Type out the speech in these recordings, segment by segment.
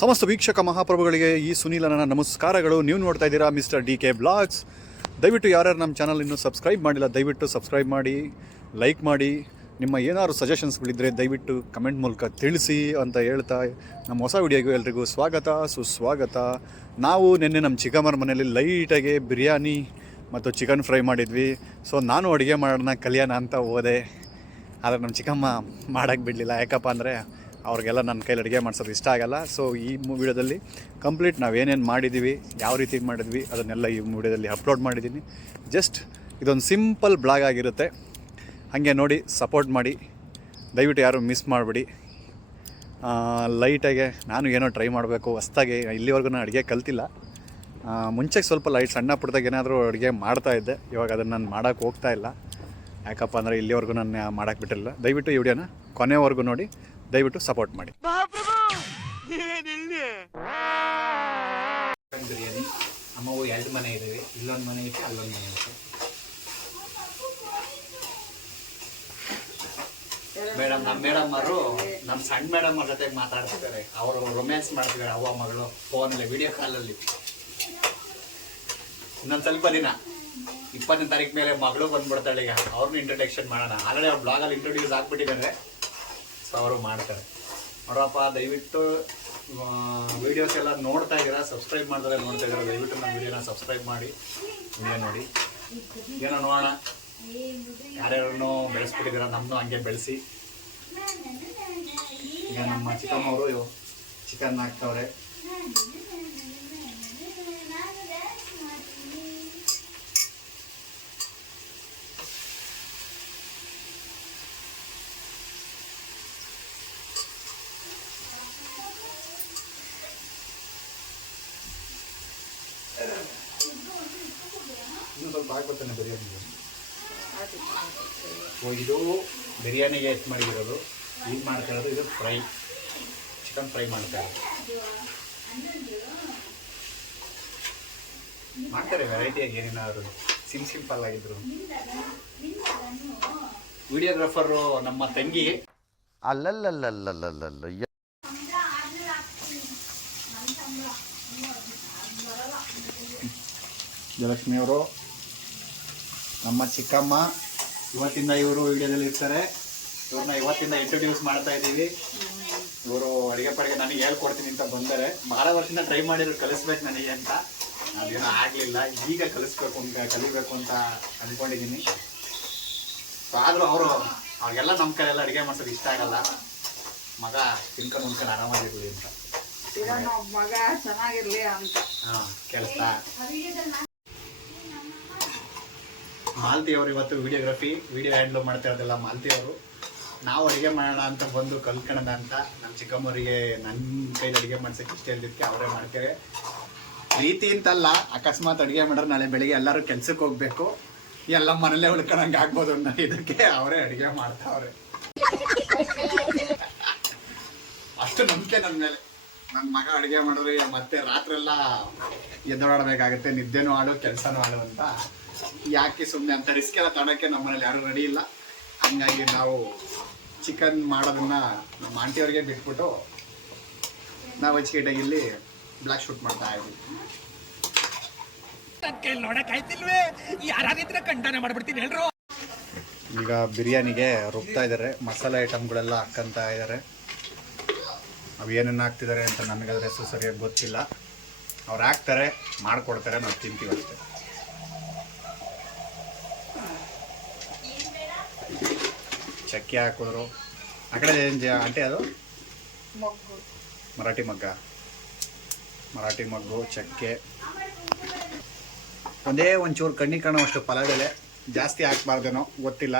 ಸಮಸ್ತ ವೀಕ್ಷಕ ಮಹಾಪ್ರಭುಗಳಿಗೆ ಈ ಸುನೀಲನ ನಮಸ್ಕಾರಗಳು. ನೀವು ನೋಡ್ತಾ ಇದ್ದೀರಾ ಮಿಸ್ಟರ್ DK ಬ್ಲಾಗ್ಸ್. ದಯವಿಟ್ಟು ಯಾರ್ಯಾರು ನಮ್ಮ ಚಾನಲ್ ಇನ್ನೂ ಸಬ್ಸ್ಕ್ರೈಬ್ ಮಾಡಿಲ್ಲ ದಯವಿಟ್ಟು ಸಬ್ಸ್ಕ್ರೈಬ್ ಮಾಡಿ, ಲೈಕ್ ಮಾಡಿ. ನಿಮ್ಮ ಏನಾದ್ರು ಸಜೆಷನ್ಸ್ಗಳಿದ್ದರೆ ದಯವಿಟ್ಟು ಕಮೆಂಟ್ ಮೂಲಕ ತಿಳಿಸಿ ಅಂತ ಹೇಳ್ತಾ ನಮ್ಮ ಹೊಸ ವಿಡಿಯೋಗೂ ಎಲ್ರಿಗೂ ಸ್ವಾಗತ ಸುಸ್ವಾಗತ. ನಾವು ನಿನ್ನೆ ನಮ್ಮ ಚಿಕ್ಕಮ್ಮರ ಮನೆಯಲ್ಲಿ ಲೈಟಾಗಿ ಬಿರಿಯಾನಿ ಮತ್ತು ಚಿಕನ್ ಫ್ರೈ ಮಾಡಿದ್ವಿ. ಸೊ ನಾನು ಅಡುಗೆ ಮಾಡೋಣ ಕಲಿಯೋಣ ಅಂತ ಹೋದೆ. ಆದರೆ ನಮ್ಮ ಚಿಕ್ಕಮ್ಮ ಮಾಡೋಕ್ಕೆ ಬಿಡಲಿಲ್ಲ. ಯಾಕಪ್ಪ ಅಂದರೆ ಅವ್ರಿಗೆಲ್ಲ ನನ್ನ ಕೈಲಿ ಅಡುಗೆ ಮಾಡಿಸೋದು ಇಷ್ಟ ಆಗಲ್ಲ. ಸೊ ಈ ವಿಡಿಯೋದಲ್ಲಿ ಕಂಪ್ಲೀಟ್ ನಾವೇನೇನು ಮಾಡಿದ್ದೀವಿ, ಯಾವ ರೀತಿ ಮಾಡಿದ್ವಿ ಅದನ್ನೆಲ್ಲ ಈ ವಿಡಿಯೋದಲ್ಲಿ ಅಪ್ಲೋಡ್ ಮಾಡಿದ್ದೀನಿ. ಜಸ್ಟ್ ಇದೊಂದು ಸಿಂಪಲ್ ಬ್ಲಾಗ್ ಆಗಿರುತ್ತೆ, ಹಾಗೆ ನೋಡಿ ಸಪೋರ್ಟ್ ಮಾಡಿ. ದಯವಿಟ್ಟು ಯಾರು ಮಿಸ್ ಮಾಡಿಬಿಡಿ. ಲೈಟಾಗೆ ನಾನು ಏನೋ ಟ್ರೈ ಮಾಡಬೇಕು ಹೊಸ್ದಾಗಿ. ಇಲ್ಲಿವರೆಗೂ ನಾನು ಅಡುಗೆ ಕಲ್ತಿಲ್ಲ. ಮುಂಚೆಗೆ ಸ್ವಲ್ಪ ಲೈಟ್ ಸಣ್ಣ ಪುಟ್ಟದಾಗ ಏನಾದರೂ ಅಡುಗೆ ಮಾಡ್ತಾಯಿದ್ದೆ. ಇವಾಗ ಅದನ್ನು ನಾನು ಮಾಡೋಕ್ಕೆ ಹೋಗ್ತಾ ಇಲ್ಲ. ಯಾಕಪ್ಪ ಅಂದರೆ ಇಲ್ಲಿವರೆಗೂ ನಾನು ಮಾಡೋಕ್ಕೆ ಬಿಟ್ಟಿರಲಿಲ್ಲ. ದಯವಿಟ್ಟು ಈ ವಿಡಿಯೋನ ಕೊನೆವರೆಗೂ ನೋಡಿ, ದಯವಿಟ್ಟು ಸಪೋರ್ಟ್ ಮಾಡಿ. ಬಿರಿಯಾನಿ ಅಮ್ಮವು 2 ಮನೆ ಇದ್ದಾವೆ. ಇಲ್ಲೊಂದು ಮನೆ ಐತೆ, ಅಲ್ಲೊಂದು ಮನೆ ಐತೆ. ಮೇಡಮ್ ಅವರು ನಮ್ಮ ಸಣ್ಣ ಮೇಡಮ್ ಅವ್ರ ಜೊತೆಗೆ ಮಾತಾಡ್ತಿದ್ದಾರೆ. ಅವರು ರೊಮ್ಯಾನ್ಸ್ ಮಾಡ್ತಿದ್ದಾರೆ ಅವ್ವ ಮಗಳು ಫೋನಲ್ಲಿ, ವಿಡಿಯೋ ಕಾಲಲ್ಲಿ. ಇನ್ನೊಂದು ಸ್ವಲ್ಪ ದಿನ 20ನೇ ತಾರೀಕು ಮೇಲೆ ಮಗಳು ಬಂದ್ಬಿಡ್ತಾಳೆ. ಈಗ ಅವ್ರನ್ನೂ ಇಂಟ್ರೊಡಕ್ಷನ್ ಮಾಡೋಣ. ಆಲ್ರೆಡಿ ಅವ್ರು ಬ್ಲಾಗಲ್ಲಿ ಇಂಟ್ರೊಡ್ಯೂಸ್ ಆಗ್ಬಿಟ್ಟಿದ್ದಾರೆ. ಸೊ ಅವರು ಮಾಡ್ತಾರೆ. ನೋಡಪ್ಪ, ದಯವಿಟ್ಟು ವೀಡಿಯೋಸ್ ಎಲ್ಲ ನೋಡ್ತಾ ಇದ್ದೀರಾ, ಸಬ್ಸ್ಕ್ರೈಬ್ ಮಾಡಿದ್ರೆ ನೋಡ್ತಾ ಇದ್ದೀರಾ, ದಯವಿಟ್ಟು ನಮ್ಮ ವೀಡಿಯೋನ ಸಬ್ಸ್ಕ್ರೈಬ್ ಮಾಡಿ ವಿಡಿಯೋ ನೋಡಿ. ಏನೋ ನೋಡೋಣ, ಯಾರ್ಯಾರನ್ನೂ ಬೆಳೆಸ್ಬಿಟ್ಟಿದ್ದೀರಾ, ನಮ್ಮನ್ನು ಹಂಗೆ ಬೆಳೆಸಿ. ಈಗ ನಮ್ಮ ಚಿಕ್ಕಮ್ಮವರು ಚಿಕನ್ ಹಾಕ್ತವ್ರೆ. ಇನ್ನೂ ಸ್ವಲ್ಪ ಹಾಕ್ಕೊತಾನೆ ಬಿರಿಯಾನಿಗೆ. ಇದು ಬಿರಿಯಾನಿಗೆ ಎಷ್ಟು ಮಾಡಿರೋದು, ಈಗ ಮಾಡ್ತಾ ಇರೋದು ಇದು ಫ್ರೈ, ಚಿಕನ್ ಫ್ರೈ ಮಾಡ್ತಾ ಇರೋದು. ಮಾಡ್ತಾರೆ ವೆರೈಟಿಯಾಗಿ, ಏನೇನಾದ್ರು ಸಿಂಪಲ್ ಆಗಿದ್ರು. ವಿಡಿಯೋಗ್ರಾಫರು ನಮ್ಮ ತಂಗಿ. ಅಲ್ಲಲ್ಲಲ್ಲಲ್ಲಲ್ಲಲ್ಲ ಜಯಲಕ್ಷ್ಮಿಯವರು ನಮ್ಮ ಚಿಕ್ಕಮ್ಮ. ಇವತ್ತಿಂದ ಇವರು ವಿಡಿಯೋದಲ್ಲಿ ಇರ್ತಾರೆ. ಇವ್ರನ್ನ ಇವತ್ತಿಂದ ಇಂಟ್ರೊಡ್ಯೂಸ್ ಮಾಡ್ತಾ ಇದ್ದೀವಿ. ಇವರು ಅಡುಗೆ ಪಡಿಗೆ ನನಗೆ ಹೇಳ್ಕೊಡ್ತೀನಿ ಅಂತ ಬಂದರೆ, ಭಾಳ ವರ್ಷದಿಂದ ಟ್ರೈ ಮಾಡಿದ್ರು ಕಲಿಸ್ಬೇಕು ನನಗೆ ಅಂತ. ಅದೇನೋ ಆಗಲಿಲ್ಲ. ಈಗ ಕಲಿಬೇಕು ಅಂತ ಅಂದ್ಕೊಂಡಿದ್ದೀನಿ. ಆದರೂ ಅವ್ರಿಗೆಲ್ಲ ನಮ್ಮ ಕೈಯೆಲ್ಲ ಅಡುಗೆ ಮಾಡ್ಸೋದು ಇಷ್ಟ ಆಗಲ್ಲ. ಮಗ ತಿನ್ಕೊಂಡು ಉಣ್ಕೊಂಡು ಆರಾಮಾಗಿರ್ಲಿ ಅಂತ, ಮಗ ಚೆನ್ನಾಗಿರ್ಲಿ ಅಂತ. ಕೆಲಸ. ಮಾಲ್ತಿ ಅವರು ಇವತ್ತು ವಿಡಿಯೋ ಹ್ಯಾಂಡ್ಲ್ ಮಾಡ್ತಾ ಇರೋದೆಲ್ಲ ಮಾಲ್ತಿ ಅವರು. ನಾವು ಅಡುಗೆ ಮಾಡೋಣ ಅಂತ ಬಂದು ಕಲ್ತ್ಕೊಳ್ಳೋಣ ಅಂತ ನಮ್ಮ ಚಿಕ್ಕಮ್ಮರಿಗೆ ನನ್ನ ಕೈಲಿ ಅಡುಗೆ ಮಾಡ್ಸೋಕ್ಕೆ ಇಷ್ಟ ಇಲ್ದಿದ್ದಕ್ಕೆ ಅವರೇ ಮಾಡ್ತಾರೆ. ಪ್ರೀತಿ ಅಂತಲ್ಲ, ಅಕಸ್ಮಾತ್ ಅಡುಗೆ ಮಾಡಿದ್ರೆ ನಾಳೆ ಬೆಳಿಗ್ಗೆ ಎಲ್ಲರೂ ಕೆಲ್ಸಕ್ಕೆ ಹೋಗ್ಬೇಕು, ಎಲ್ಲ ಮನೇಲೇ ಉಳ್ಕೊಳಂಗೆ ಆಗ್ಬೋದು ಅನ್ನೋ ಇದಕ್ಕೆ ಅವರೇ ಅಡುಗೆ ಮಾಡ್ತಾವ್ರೆ. ಅಷ್ಟು ನಂಬಿಕೆ ನನ್ನ ಮೇಲೆ. ನನ್ನ ಮಗ ಅಡುಗೆ ಮಾಡಿದ್ರೆ ಮತ್ತೆ ರಾತ್ರೆಲ್ಲ ಎದ್ದೋಡಾಡಬೇಕಾಗತ್ತೆ, ನಿದ್ದೆನೂ ಆಡು ಕೆಲಸನೂ ಆಡು ಅಂತ. ಯಾಕೆ ಸುಮ್ಮನೆ ಅಂತ ರಿಸ್ಕ್ ಎಲ್ಲ ತಗೊಳಕ್ಕೆ ನಮ್ಮ ಮನೇಲಿ ಯಾರೂ ರೆಡಿ ಇಲ್ಲ. ಹಂಗಾಗಿ ನಾವು ಚಿಕನ್ ಮಾಡೋದನ್ನ ನಮ್ಮ ಆಂಟಿಯವ್ರಿಗೆ ಬಿಟ್ಬಿಟ್ಟು ನಾವು ಅಚ್ಚುಕಟ್ಟಾಗಿ ಇಲ್ಲಿ ಬ್ಲಾಕ್ ಶೂಟ್ ಮಾಡ್ತಾ ಇದ್ವಿ. ಈಗ ಬಿರಿಯಾನಿಗೆ ರುಬ್ತಾ ಇದ್ದಾರೆ, ಮಸಾಲೆ ಐಟಮ್ಗಳೆಲ್ಲ ಹಾಕ್ಕಂತ ಇದ್ದಾರೆ. ಅವು ಏನೇನು ಹಾಕ್ತಿದ್ದಾರೆ ಅಂತ ನನಗದ್ರ ಹೆಸರು ಸರಿಯಾಗಿ ಗೊತ್ತಿಲ್ಲ. ಅವ್ರು ಹಾಕ್ತಾರೆ, ಮಾಡಿಕೊಡ್ತಾರೆ, ನಾವು ತಿಂತೀವಿ ಅಷ್ಟೇ. ಚಕ್ಕೆ ಹಾಕಿದ್ರು. ಆ ಕಡೆ ಆಂಟಿ ಅದು ಮರಾಠಿ ಮಗ್ಗು, ಚಕ್ಕೆ. ಒಂಚೂರು ಕಣ್ಣಿಗೆ ಕಾಣೋ ಅಷ್ಟು ಪಲಾವೆಲೆ, ಜಾಸ್ತಿ ಹಾಕ್ಬಾರ್ದೇನೋ ಗೊತ್ತಿಲ್ಲ.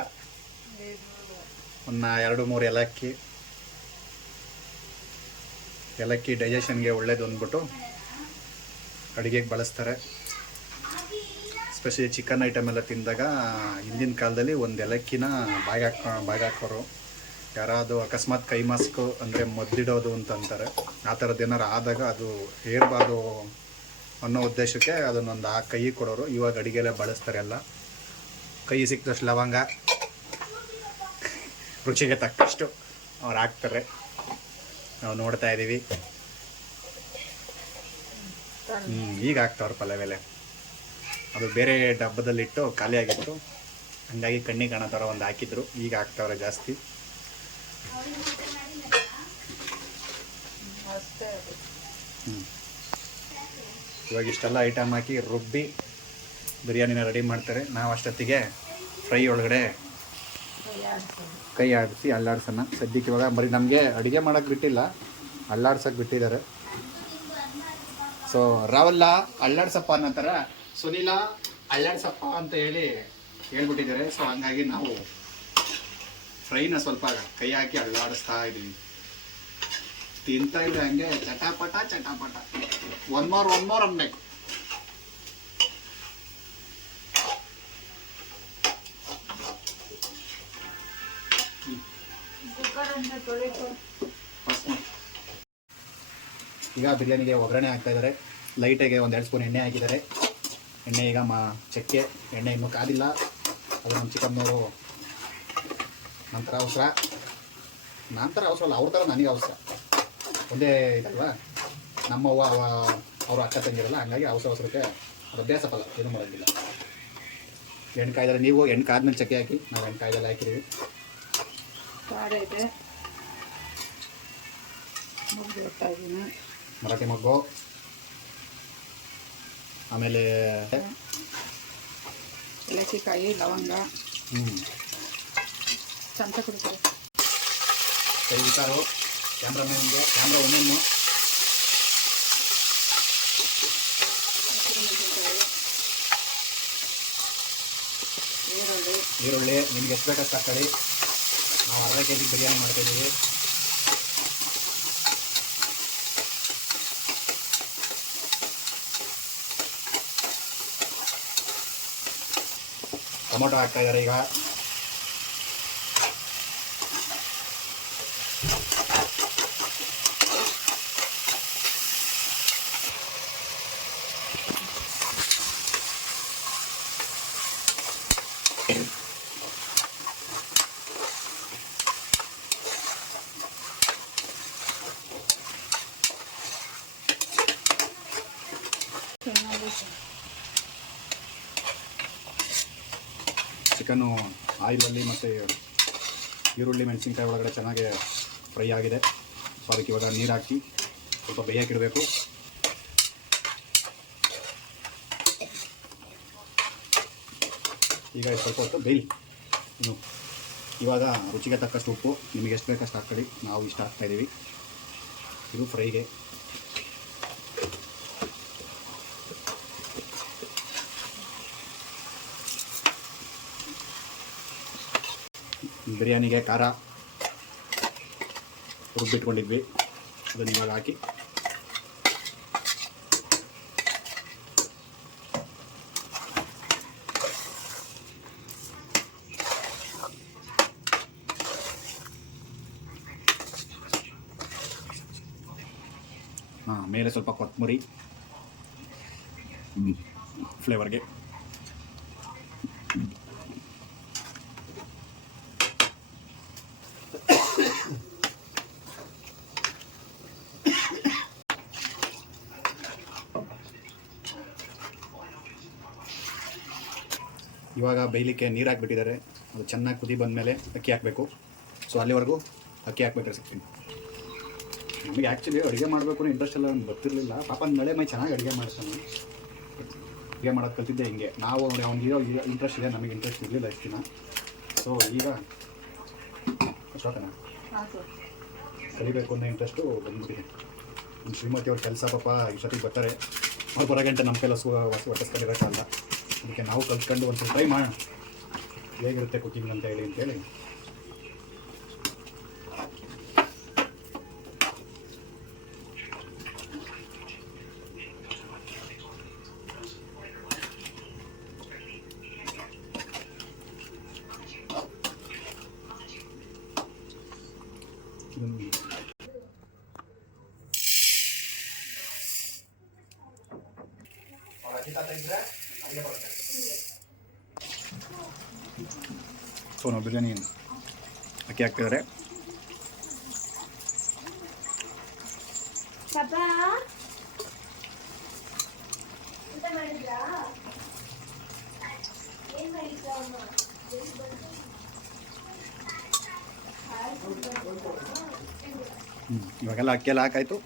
ಒಂದು 2-3 ಏಲಕ್ಕಿ ಡೈಜೆಷನ್ಗೆ ಒಳ್ಳೇದು ಅಂದ್ಬಿಟ್ಟು ಅಡುಗೆಗೆ ಬಳಸ್ತಾರೆ. ಸ್ಪೆಷಲಿ ಚಿಕನ್ ಐಟಮ್ ಎಲ್ಲ ತಿಂದಾಗ ಹಿಂದಿನ ಕಾಲದಲ್ಲಿ ಒಂದು ಏಲಕ್ಕಿನ ಬಾಯಿಗೆ ಹಾಕೋರು. ಯಾರಾದರೂ ಅಕಸ್ಮಾತ್ ಕೈ ಮಾಸ್ಕು ಅಂದರೆ ಮದ್ದಿಡೋದು ಅಂತ ಅಂತಾರೆ. ಆ ಥರದ್ದು ಏನಾರು ಆದಾಗ ಅದು ಹೇರಬಾರ್ದು ಅನ್ನೋ ಉದ್ದೇಶಕ್ಕೆ ಅದನ್ನೊಂದು ಕೈ ಕೊಡೋರು. ಇವಾಗ ಅಡುಗೆಲ್ಲ ಬಳಸ್ತಾರೆ. ಎಲ್ಲ ಕೈ ಸಿಕ್ಕಿದಷ್ಟು ಲವಂಗ, ರುಚಿಗೆ ತಕ್ಕಷ್ಟು ಅವ್ರು ಹಾಕ್ತಾರೆ. ನಾವು ನೋಡ್ತಾ ಇದ್ದೀವಿ. ಈಗ ಹಾಕ್ತಾವ್ರ ಪಲಾವ್ ಎಲೆ. ಅದು ಬೇರೆ ಡಬ್ಬದಲ್ಲಿಟ್ಟು ಖಾಲಿ ಆಗಿತ್ತು, ಹಂಗಾಗಿ ಕಣ್ಣಿಗೆ ಕಾಣೋ ಥರ ಒಂದು ಹಾಕಿದ್ರು. ಈಗ ಹಾಕ್ತಾವ್ರೆ ಜಾಸ್ತಿ. ಅಷ್ಟೇ ಅದು. ಇವಾಗ ಇಷ್ಟೆಲ್ಲ ಐಟಮ್ ಹಾಕಿ ರುಬ್ಬಿ ಬಿರಿಯಾನಿನ ರೆಡಿ ಮಾಡ್ತಾರೆ. ನಾವು ಅಷ್ಟೊತ್ತಿಗೆ ಫ್ರೈ ಒಳಗಡೆ ಕೈ ಆಡಿಸಿ ಅಲ್ಲಾಡ್ಸೋಣ. ಸದ್ಯಕ್ಕೆ ಇವಾಗ ಬರೀ ನಮಗೆ ಅಡುಗೆ ಮಾಡೋಕ್ಕೆ ಬಿಟ್ಟಿಲ್ಲ, ಅಲ್ಲಾಡ್ಸೋಕ್ಕೆ ಬಿಟ್ಟಿದ್ದಾರೆ. ಸೊ ರಾವಲ್ಲ ಅಲ್ಲಾಡ್ಸಪ್ಪ ಅನ್ನೋ ಥರ ಸುನೀಲ ಅಲ್ಲಾಡ್ಸಪ್ಪ ಅಂತ ಹೇಳ್ಬಿಟ್ಟಿದ್ದಾರೆ. ಸೊ ಹಂಗಾಗಿ ನಾವು ಫ್ರೈನ ಸ್ವಲ್ಪ ಕೈ ಹಾಕಿ ಅಲ್ಲಾಡಿಸ್ತಾ ಇದ್ದೀವಿ. ತಿಂತಾ ಇದ್ರೆ ಹಂಗೆ ಚಟಾಪಟ ಚಟಾಪಟ ಒನ್ ಮೋರ್ ಅನ್ಬೇಕು. ಈಗ ಬಿರಿಯಾನಿಗೆ ಒಗ್ಗರಣೆ ಹಾಕ್ತಾ ಇದ್ದಾರೆ. ಲೈಟಾಗಿ 1-2 ಸ್ಪೂನ್ ಎಣ್ಣೆ ಹಾಕಿದ್ದಾರೆ. ಎಣ್ಣೆ ಈಗ ಚಕ್ಕೆ ಎಣ್ಣೆ ಇನ್ನೂ ಕಾದಿಲ್ಲ. ಅದು ನಮ್ಮ ಚಿಕ್ಕಮ್ಮನವರು ನಂತರ ಅವಸರ ಅಲ್ಲ, ಅವ್ರ ಥರ ನನಗೆ ಅವಸರ ಒಂದೇ ಇದಲ್ವಾ. ನಮ್ಮವ್ವ ಅವರು ಅಕ್ಕ ತಂಗಿರಲ್ಲ, ಹಂಗಾಗಿ ಅವಸರಕ್ಕೆ ಅದು ಅಭ್ಯಾಸ ಫಲ ಏನೂ ಮಾಡೋದಿಲ್ಲ. ಎಣ್ಣೆ ಕಾಯ್ದರೆ ನೀವು ಎಣ್ಣೆ ಕಾದ್ಮೇಲೆ ಚಕ್ಕೆ ಹಾಕಿ, ನಾವು ಎಣ್ಣೆ ಕಾಯ್ದೆಲ್ಲ ಹಾಕಿದ್ದೀವಿ. ಮರಾಠಿ ಮೊಗ್ಗು, ಆಮೇಲೆ ಏಲಕ್ಕಿಕಾಯಿ, ಲವಂಗ, ಚಮಚ ಕೊಡ್ತಾರೆ. ಕೈ ವಿಚಾರು ಕ್ಯಾಮ್ರಾಮನ್ಗೆ ಕ್ಯಾಮ್ರಾ ಒಂದನ್ನು ಈರುಳ್ಳಿ ನಿಮ್ಗೆ ಎಷ್ಟು ಬೇಕಷ್ಟು ಹಾಕೊಳ್ಳಿ. ನಾವು ಅರ್ಧ ಕೆಜಿ ಬಿರಿಯಾನಿ ಮಾಡ್ತಾಯಿದ್ದೀವಿ. ಟೊಮೊಟೊ ಹಾಕ್ತಾ ಇದ್ದಾರೆ ಈಗ. ಚಿಕನ್ನು ಆಯಿಲಲ್ಲಿ ಮತ್ತು ಈರುಳ್ಳಿ ಮೆಣಸಿನ್ಕಾಯಿ ಒಳಗಡೆ ಚೆನ್ನಾಗಿ ಫ್ರೈ ಆಗಿದೆ. ಸೊ ಅದಕ್ಕೆ ಇವಾಗ ನೀರು ಹಾಕಿ ಸ್ವಲ್ಪ ಬೇಯಕ್ಕಿಡಬೇಕು. ಈಗ ಸ್ವಲ್ಪ ಹೊತ್ತು ಬೇಯಿ. ಇನ್ನು ಇವಾಗ ರುಚಿಗೆ ತಕ್ಕಷ್ಟು ಉಪ್ಪು, ನಿಮಗೆ ಎಷ್ಟು ಬೇಕಷ್ಟು ಹಾಕ್ಕೊಳ್ಳಿ. ನಾವು ಇಷ್ಟ ಹಾಕ್ತಾಯಿದ್ದೀವಿ. ಇದು ಫ್ರೈಗೆ. ಬಿರಿಯಾನಿಗೆ ಖಾರ ರುಬ್ಬಿಟ್ಕೊಂಡಿದ್ವಿ, ಅದನ್ನು ಇವಾಗ ಹಾಕಿ ಮೇಲೆ ಸ್ವಲ್ಪ ಕೊತ್ತಂಬರಿ ಫ್ಲೇವರ್ಗೆ. ಇವಾಗ ಬೇಯಲಿಕ್ಕೆ ನೀರು ಹಾಕ್ಬಿಟ್ಟಿದ್ದಾರೆ. ಅದು ಚೆನ್ನಾಗಿ ಕುದಿ ಬಂದಮೇಲೆ ಅಕ್ಕಿ ಹಾಕಬೇಕು. ಸೊ ಅಲ್ಲಿವರೆಗೂ ಅಕ್ಕಿ ಹಾಕ್ಬೇಕಾದ್ರೆ ಸಿಗ್ತೀನಿ. ನಮಗೆ ಆ್ಯಕ್ಚುಲಿ ಅಡುಗೆ ಮಾಡಬೇಕು ಅನ್ನೋ ಇಂಟ್ರೆಸ್ಟ್ ಎಲ್ಲ ಗೊತ್ತಿರಲಿಲ್ಲ. ಪಾಪ ನಳೆ ಮೈ ಚೆನ್ನಾಗಿ ಅಡುಗೆ ಮಾಡ್ತಾನೆ. ಅಡುಗೆ ಮಾಡೋದು ಕಲ್ತಿದ್ದೆ ಹಿಂಗೆ. ನಾವು ಅವ್ನಿಗಿರೋ ಇಂಟ್ರೆಸ್ಟ್ ಇದೆ, ನಮಗೆ ಇಂಟ್ರೆಸ್ಟ್ ಇರಲಿಲ್ಲ ಇಷ್ಟು ದಿನ. ಸೊ ಈಗ ಅಷ್ಟೋತನ ಕಲಿಬೇಕು ಅನ್ನೋ ಇಂಟ್ರೆಸ್ಟು ಬಂದ್ಬಿಟ್ಟಿದೆ. ನಮ್ಮ ಶ್ರೀಮತಿ ಅವ್ರ ಕೆಲಸ ಪಾಪ ಇಷ್ಟೊತ್ತಿಗೆ ಬರ್ತಾರೆ. ಅವ್ರು ಬರೋ ಗಂಟೆ ನಮ್ಮ ಕೈಲಿ ಹೊಟ್ಟಿಸ್ಕೊಂಡಿರೋಕ್ಕಲ್ಲ. ಅದಕ್ಕೆ ನಾವು ಕಲ್ತ್ಕೊಂಡು ಒಂದು ಟ್ರೈ ಮಾಡೋಣ ಹೇಗಿರುತ್ತೆ ಕುಕಿಂಗ್ ಅಂತೇಳಿ. ಸೊ ನಾವು ಬಿರಿಯಾನಿ ಅಕ್ಕಿ ಹಾಕ್ತಿದ್ದಾರೆ. ಇವಾಗೆಲ್ಲ ಅಕ್ಕಿಯೆಲ್ಲ ಹಾಕಾಯ್ತು.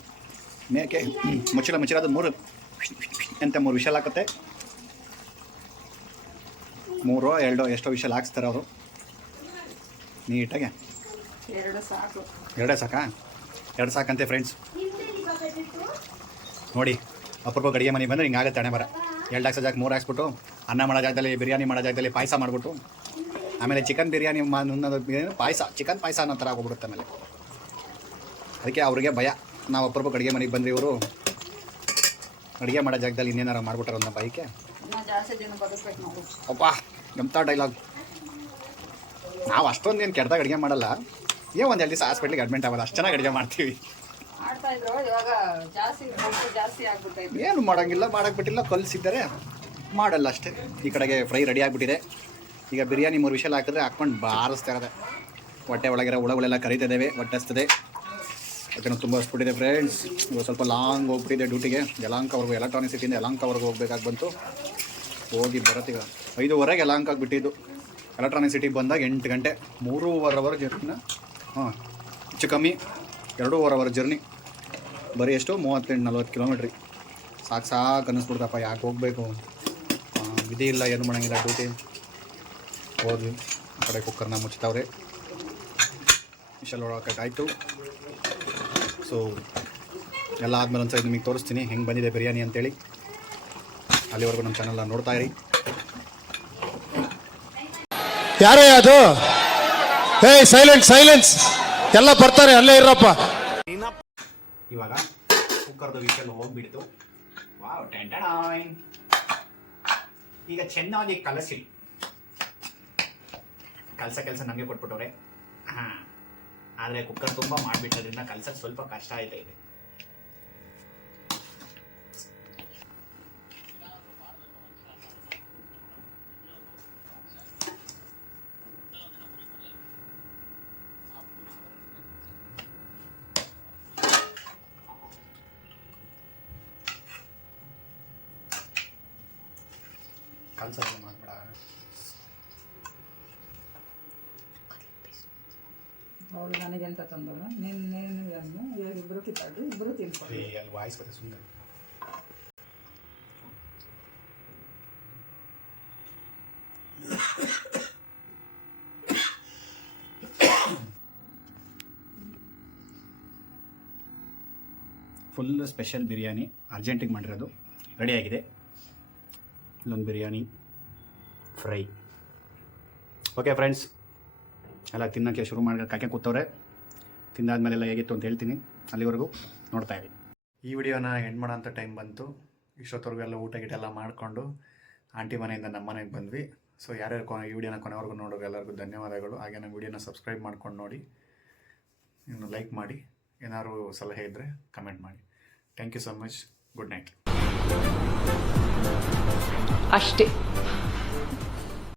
ಮೇಕೆ ಮುಚ್ಚಳ ಅದು 3 ಅಂತ 3 ವಿಷಲ್ ಹಾಕುತ್ತೆ. 3 2 ಎಷ್ಟೋ ವಿಷಲ್ ಹಾಕ್ಸ್ತಾರೆ ಅವರು ನೀಟಾಗೆ. 2 ಸಾಕು. 2 ಸಾಕಾ? 2 ಸಾಕಂತೆ ಫ್ರೆಂಡ್ಸ್. ನೋಡಿ ಅಪರೂಪ ಅಡುಗೆ ಮನೆಗೆ ಬಂದರೆ ಹಿಂಗಾಗುತ್ತೆ ಹಣೆ ಬರ. 2 ಹಾಕ್ಸೋ ಜಾಗ 3 ಹಾಕ್ಸ್ಬಿಟ್ಟು ಅನ್ನ ಮಾಡೋ ಜಾಗದಲ್ಲಿ ಬಿರಿಯಾನಿ ಮಾಡೋ ಜಾಗದಲ್ಲಿ ಪಾಯಸ ಮಾಡಿಬಿಟ್ಟು ಆಮೇಲೆ ಚಿಕನ್ ಬಿರಿಯಾನಿ ಪಾಯಸ ಚಿಕನ್ ಪಾಯಸ ಅನ್ನೋ ಥರ ಆಗೋಗ್ಬಿಡುತ್ತೆ. ಆಮೇಲೆ ಅದಕ್ಕೆ ಅವ್ರಿಗೆ ಭಯ. ನಾವು ಅಪರೂಪ ಅಡುಗೆ ಮನೆಗೆ ಬಂದರೆ ಇವರು ಅಡುಗೆ ಮಾಡೋ ಜಾಗದಲ್ಲಿ ಇನ್ನೇನಾರು ಮಾಡ್ಬಿಟ್ಟಾರ ಅನ್ನೋ ಬೈಕೆ. ಇನ್ನೂ ಜಾಸ್ತಿ ದಿನ ಬದುಕಬೇಕು ನಾವು. ಅಪ್ಪ ಎಂಥ ಡೈಲಾಗ್. ನಾವು ಅಷ್ಟೊಂದೇನು ಕೆಟ್ಟದಾಗ ಅಡುಗೆ ಮಾಡಲ್ಲ. ಒಂದು 2 ದಿವಸ ಹಾಸ್ಪಿಟ್ಲಿಗೆ ಅಡ್ಮಿಟ್ ಆಗೋದು ಅಷ್ಟು ಚೆನ್ನಾಗಿ ಅಡುಗೆ ಮಾಡ್ತೀವಿ. ಮಾಡ್ತಾ ಇದ್ರು, ಇವಾಗ ಜಾಸ್ತಿ ಆಗ್ಬಿಟ್ಟೈತೆ. ಏನು ಮಾಡೋಂಗಿಲ್ಲ, ಮಾಡೋಕ್ಕೆ ಬಿಟ್ಟಿಲ್ಲ, ಕಲಿಸಿದ್ದಾರೆ ಮಾಡಲ್ಲ ಅಷ್ಟೇ. ಈ ಕಡೆಗೆ ಫ್ರೈ ರೆಡಿ ಆಗಿಬಿಟ್ಟಿದೆ. ಈಗ ಬಿರಿಯಾನಿ 3 ವಿಷಲ್ ಹಾಕಿದ್ರೆ ಹಾಕ್ಕೊಂಡು ಬಾರಿಸ್ತಾ ಇರೋದೆ. ಹೊಟ್ಟೆ ಒಳಗಿರೋ ಹುಳಗಳೆಲ್ಲ ಕರೀತಿದ್ದೇವೆ, ಹೊಟ್ಟೆ ಹಸ್ತದೆ. ಅದನ್ನು ತುಂಬ ಹಸ್ಬಿಟ್ಟಿದೆ ಫ್ರೆಂಡ್ಸ್. ಇವಾಗ ಸ್ವಲ್ಪ ಲಾಂಗ್ ಹೋಗ್ಬಿಟ್ಟಿದೆ ಡ್ಯೂಟಿಗೆ. ಯಲಹಂಕವರೆಗೂ, ಎಲೆಕ್ಟ್ರಾನಿಕ್ ಸಿಟಿಯಿಂದ ಯಲಹಂಕವರೆಗೂ ಹೋಗ್ಬೇಕಾಗಿ ಬಂತು. ಹೋಗಿ ಬರತ್ತೀಗ 5:30 ಯಲಹಂಕಕ್ಕೆ ಬಿಟ್ಟಿದ್ದು. ಎಲೆಕ್ಟ್ರಾನಿಕ್ ಸಿಟಿಗೆ ಬಂದಾಗ 8 ಗಂಟೆ. 3.5 ಅವರ್ ಜರ್ನಿನ ಹೆಚ್ಚು ಕಮ್ಮಿ 2.5 ಅವರ್ ಜರ್ನಿ. ಬರೀ ಎಷ್ಟು 38-40 ಕಿಲೋಮೀಟ್ರಿ. ಸಾಕು ಅನ್ನಿಸ್ಬಿಡ್ತಪ್ಪ. ಯಾಕೆ ಹೋಗಬೇಕು, ವಿಧಿ ಇಲ್ಲ, ಏನು ಮಾಡೋಂಗಿಲ್ಲ ಡ್ಯೂಟಿ. ಹೋದ್ವಿ. ಆ ಕಡೆ ಕುಕ್ಕರ್ನ ಮುಚ್ತಾವ್ರೆ. ವಿಷಲ್ ಒಳಗಾಯ್ತು. ಸೊ ಎಲ್ಲ ಆದಮೇಲೆ ಒಂದು ಸರಿ ನಿಮಗೆ ತೋರಿಸ್ತೀನಿ ಹೆಂಗೆ ಬಂದಿದೆ ಬಿರಿಯಾನಿ ಅಂತೇಳಿ. ಅಲ್ಲಿವರೆಗೂ ನಮ್ಮ ಚಾನಲ್ನ ನೋಡ್ತಾ ಇರಿ. ಯಾರೇ ಅದು? ಏಯ್ ಸೈಲೆನ್ಸ್ ಎಲ್ಲ ಬರ್ತಾರೆ, ಅಲ್ಲೇ ಇರಪ್ಪ. ಇವಾಗ ಕುಕ್ಕರ್ದು ವಿಷಲ್ ಹೋಗ್ಬಿಡ್ತು. ವಾವ್ ಟೆಂಟಡಾಯ್. ಈಗ ಚೆನ್ನಾಗಿ ಕಲಸಿ. ಕೆಲಸ ನಮಗೆ ಕೊಟ್ಬಿಟ್ಟವ್ರೆ. ಹಾಂ, ಆದರೆ ಕುಕ್ಕರ್ ತುಂಬ ಮಾಡಿಬಿಟ್ಟೋದ್ರಿಂದ ಕಲ್ಸಕ್ಕೆ ಸ್ವಲ್ಪ ಕಷ್ಟ ಆಯ್ತಾ ಇದೆ. ಕಲ್ಸಕ್ಕೆ ಮಾಡ್ಬೇಡ. ಅವಳು ನನಗೆಂತ ತಂದವ ನೀನು ಇಬ್ಬರು ಕಿತ್ತಾಡು, ಇಬ್ಬರು ತಿನ್ಕೊಂಡು. ಅಲ್ಲಿ ವಾಯ್ಸ್ ಬರುತ್ತೆ ಸುಮ್ಮನೆ. ಫುಲ್ ಸ್ಪೆಷಲ್ ಬಿರಿಯಾನಿ ಅರ್ಜೆಂಟಿಗೆ ಮಾಡಿರೋದು ರೆಡಿಯಾಗಿದೆ. ಇಲ್ಲೊಂದು ಬಿರಿಯಾನಿ ಫ್ರೈ. ಓಕೆ ಫ್ರೆಂಡ್ಸ್, ಎಲ್ಲ ತಿನ್ನೋಕ್ಕೆ ಶುರು ಮಾಡಿ ಕಾಕೆ ಕೂತವ್ರೆ. ತಿಂದಾದ್ಮೇಲೆಲ್ಲ ಹೇಗಿತ್ತು ಅಂತ ಹೇಳ್ತೀನಿ. ಅಲ್ಲಿವರೆಗೂ ನೋಡ್ತಾ ಇರಿ. ಈ ವಿಡಿಯೋನ ಎಂಡ್ ಮಾಡೋಂಥ ಟೈಮ್ ಬಂತು. ಇಷ್ಟೊತ್ತವರೆಗೂ ಎಲ್ಲ ಊಟ ಗಿಟ ಎಲ್ಲ ಮಾಡಿಕೊಂಡು ಆಂಟಿ ಮನೆಯಿಂದ ನಮ್ಮ ಮನೆಗೆ ಬಂದ್ವಿ. ಸೊ ಯಾರ್ಯಾರು ಈ ವಿಡಿಯೋನ ಕೊನೆವರೆಗೂ ನೋಡೋರು ಎಲ್ಲರಿಗೂ ಧನ್ಯವಾದಗಳು. ಹಾಗೆ ನಮ್ಮ ವಿಡಿಯೋನ ಸಬ್ಸ್ಕ್ರೈಬ್ ಮಾಡ್ಕೊಂಡು ನೋಡಿ, ಇನ್ನು ಲೈಕ್ ಮಾಡಿ, ಏನಾದ್ರು ಸಲಹೆ ಇದ್ದರೆ ಕಮೆಂಟ್ ಮಾಡಿ. Thank you so much. Good night. ಅಷ್ಟೇ.